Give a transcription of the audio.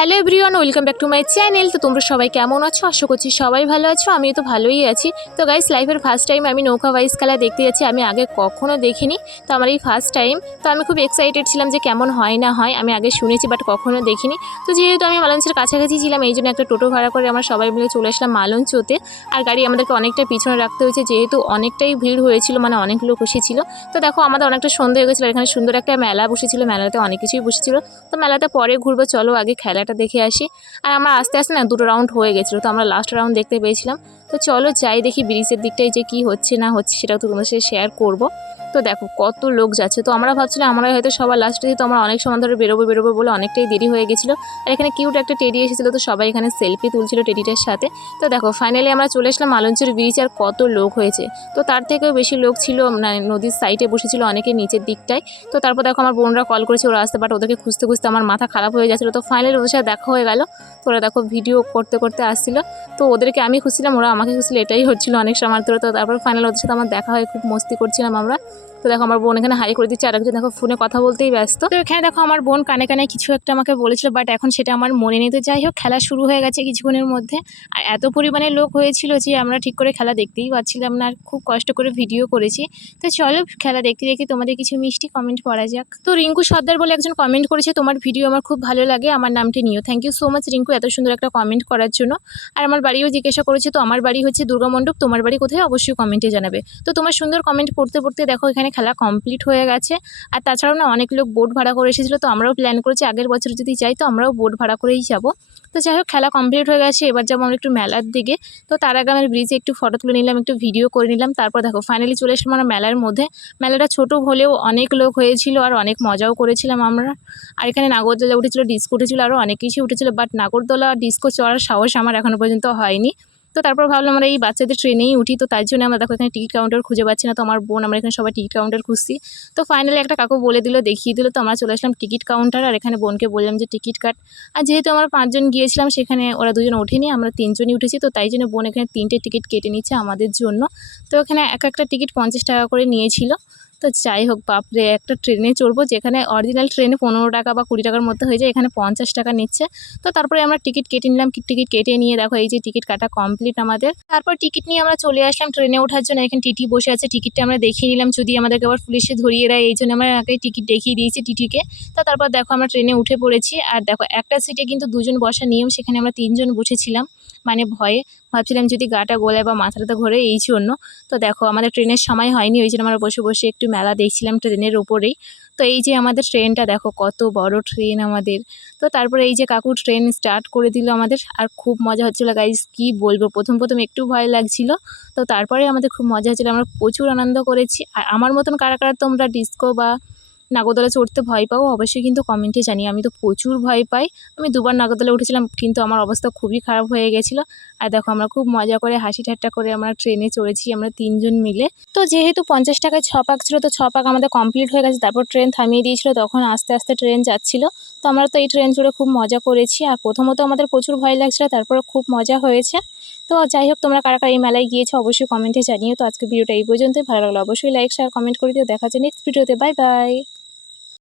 Hello everyone, welcome back to my channel. তো তোমরা সবাই কেমন আছো? আশা করছি সবাই ভালো আছো আমি তো ভালোই আছি। তো গাইস লাইফের ফার্স্ট টাইম আমি নৌকা ওয়াইজ খেলা দেখতে যাচ্ছি, আমি আগে কখনো দেখিনি। তো আমার এই ফার্স্ট টাইম তো আমি খুব এক্সাইটেড ছিলাম যে কেমন হয় না হয়, আমি আগে শুনেছি বাট কখনো দেখিনি। তো যেহেতু আমি মালঞ্চের কাছাকাছি ছিলাম এই জন্য একটা টোটো ভাড়া করে আমরা সবাই মিলে চলে আসলাম মালঞ্চতে। আর গাড়ি আমাদেরকে অনেকটা পিছনে রাখতে হয়েছে, যেহেতু অনেকটাই ভিড় হয়েছিল মানে অনেক লোক বসেছিল তো দেখো, আমাদের অনেকটা সন্ধ্যা হয়ে গেছিল এখানে সুন্দর একটা মেলা বসেছিল, মেলাতে অনেক কিছুই বসেছিল। তো মেলাতে পরে ঘুরবো, চলো আগে খেলাটা দেখে আসি। আর আমরা আস্তে আস্তে না দুটো রাউন্ড হয়ে গেছিল, তো আমরা লাস্ট রাউন্ড দেখতে পেয়েছিলাম। তো চলো যাই দেখি ব্রিজের দিকটাই যে কি হচ্ছে না হচ্ছে সেটাও তো তোমাদের সাথে শেয়ার করব। তো দেখো, কত লোক যাচ্ছে। তো আমরা ভাবছিলাম আমরা হয়তো সবার লাস্টে যেহেতু আমরা অনেক সময় ধরে বেরোবো বেরোবো বলে অনেকটাই দেরি হয়ে গেছিল। আর এখানে কিউট একটা টেডি এসেছিল, তো সবাই এখানে সেলফি তুলছিল টেডিটার সাথে। তো দেখো ফাইনালি আমরা চলে আসলাম আলঞ্চুর ব্রিজ আর কত লোক হয়েছে। তো তার থেকেও বেশি লোক ছিল মানে নদীর সাইডে বসেছিল অনেকে নিচের দিকটায়। তো তারপর দেখো, আমার বোনরা কল করেছে, ওরা আসতে বাট ওদেরকে খুঁজতে খুঁজতে আমার মাথা খারাপ হয়ে যাচ্ছিল তো ফাইনালি ওদের সাথে দেখা হয়ে গেল। তো ওরা দেখো ভিডিও করতে করতে আসছিল। তো ওদেরকে আমি খুঁজছিলাম, ওরা আমাকে খুঁজছিল, এটাই হচ্ছিল অনেক সময় তো তারপর ফাইনাল ওদের সাথে আমার দেখা হয়, খুব মস্তি করছিলাম আমরা। তো দেখো আমার বোন এখানে হাই করে দিচ্ছে, আর একজন দেখো ফোনে কথা বলতেই ব্যস্ত। তো এখানে দেখো আমার বোন কানে কানে কিছু একটা আমাকে বলেছিল বাট এখন সেটা আমার মনে নেই। তো যাই হোক, খেলা শুরু হয়ে গেছে কিছুক্ষণের মধ্যে। আর এত পরিমাণে লোক হয়েছিল যে আমরা ঠিক করে খেলা দেখতেই পাচ্ছিলাম না, আর খুব কষ্ট করে ভিডিও করেছি। তো চলো খেলা দেখতে দেখে তোমাদের কিছু মিষ্টি কমেন্ট পড়া যাক। তো রিঙ্কু সর্দার বলে একজন কমেন্ট করেছে, তোমার ভিডিও আমার খুব ভালো লাগে, আমার নামটি নিও। Thank you so much Rinku, এত সুন্দর একটা কমেন্ট করার জন্য। আর আমার বাড়িও জিজ্ঞাসা করেছে, তো আমার বাড়ি হচ্ছে দুর্গামণ্ডপ, তোমার বাড়ি কোথায়? অবশ্যই কমেন্টে জানাবে। তো তোমার সুন্দর কমেন্ট পড়তে পড়তে দেখো এখানে খেলা কমপ্লিট হয়ে গেছে। আর তাছাড়াও না অনেক লোক বোট ভাড়া করে এসেছিল, তো আমরাও প্ল্যান করেছি আগের বছর যদি যাই তো আমরাও বোট ভাড়া করেই যাব। তো যাই হোক, খেলা কমপ্লিট হয়ে গেছে, এবার যাব আমরা একটু মেলার দিকে। তো তার আগে আমি ব্রিজে একটু ফটো তুলে নিলাম, একটু ভিডিও করে নিলাম, তারপর দেখো ফাইনালি চলে এসলাম আমরা মেলার মধ্যে। মেলাটা ছোট হলেও অনেক লোক হয়েছিল আর অনেক মজাও করেছিলাম আমরা। আর এখানে নাগরদোলা উঠেছিল ডিস্কো উঠেছিল আরও অনেক কিছুই উঠেছিল বাট নাগরদোলা ডিস্কো চড়ার সাহস আমার এখনও পর্যন্ত হয়নি। তো তারপর ভাবলাম আমরা এই বাচ্চাদের ট্রেনেই উঠি। তো তার জন্য আমরা দেখো এখানে টিকিট কাউন্টার খুঁজে পাচ্ছি না। তো আমার বোন, আমরা এখানে সবাই টিকিট কাউন্টার খুঁজছি। তো ফাইনালি একটা কাকু বলে দিল, দেখিয়ে দিল। তো আমরা চলে আসলাম টিকিট কাউন্টার আর এখানে বোনকে বললাম যে টিকিট কাট। আর যেহেতু আমরা পাঁচজন গিয়েছিলাম, সেখানে ওরা দুজন ওঠেনি, আমরা তিনজনই উঠেছি। তো তাই জন্য বোন এখানে তিনটে টিকিট কেটে নিচ্ছে আমাদের জন্য। তো এখানে এক একটা টিকিট পঞ্চাশ টাকা করে নিয়েছিল। তো যাই হোক, বাপরে, একটা ট্রেনে চড়বো যেখানে অরিজিনাল ট্রেনে পনেরো টাকা বা কুড়ি টাকার মধ্যে হয়ে যায়, এখানে পঞ্চাশ টাকা নিচ্ছে। তো তারপরে আমরা টিকিট কেটে নিলাম টিকিট কেটে নিয়ে দেখো এই যে টিকিট কাটা কমপ্লিট আমাদের। তারপর টিকিট নিয়ে আমরা চলে আসলাম ট্রেনে ওঠার জন্য, এখানে টিটি বসে আছে টিকিটটা আমরা দেখিয়ে নিলাম, যদি আমাদেরকে আবার পুলিশে ধরিয়ে দেয়, এই জন্য আমরা আগে টিকিট দেখিয়ে দিয়েছি টিটিকে। তো তারপর দেখো আমরা ট্রেনে উঠে পড়েছি, আর দেখো একটা সিটে কিন্তু দুজন বসা নিয়ম, সেখানে আমরা তিনজন বসেছিলাম মানে ভয়ে। ভাবছিলাম যদি গাটা গোলায় বা মাথাটা ঘোরে এই জন্য। তো দেখো আমাদের ট্রেনের সময় হয়নি, ওই জন্য আমরা বসে বসে একটু মেলা দেখছিলাম ট্রেনের ওপরেই তো এই যে আমাদের ট্রেনটা দেখো, কত বড় ট্রেন আমাদের। তো তারপরে এই যে কাকু ট্রেন স্টার্ট করে দিল আমাদের, আর খুব মজা হচ্ছিল। গাইজ কি বলব? প্রথম প্রথম একটু ভয় লাগছিল। তো তারপরে আমাদের খুব মজা হচ্ছিল। আমরা প্রচুর আনন্দ করেছি। আর আমার মতন কারা কারা তোমরা ডিস্কো বা নাগরদোলা চড়তে ভয় পাও অবশ্যই কিন্তু কমেন্টে জানি আমি তো প্রচুর ভয় পাই। আমি দুবার নাগরদোলা উঠেছিলাম, কিন্তু আমার অবস্থা খুবই খারাপ হয়ে গেছিল। আর দেখো, আমরা খুব মজা করে হাসি ঠাট্টা করে আমরা ট্রেনে চড়েছি, আমরা তিনজন মিলে। তো যেহেতু পঞ্চাশ টাকায় ছ পাক ছিল, তো ছ পাক আমাদের কমপ্লিট হয়ে গেছে। তারপর ট্রেন থামিয়ে দিয়েছিল, তখন আস্তে আস্তে ট্রেন যাচ্ছিল। তো আমরা তো এই ট্রেন চড়ে খুব মজা করেছি। আর প্রথমত আমাদের প্রচুর ভয় লাগছিল, তারপরে খুব মজা হয়েছে। তো যাই হোক, তোমরা কারা কারা এই মেলায় গিয়েছো, অবশ্যই কমেন্টে জানিও। তো আজকে ভিডিওটা এই পর্যন্তই। ভালো লাগল অবশ্যই লাইক শেয়ার কমেন্ট করে দিও। দেখা যায় নেক্সট ভিডিওতে বাই বাই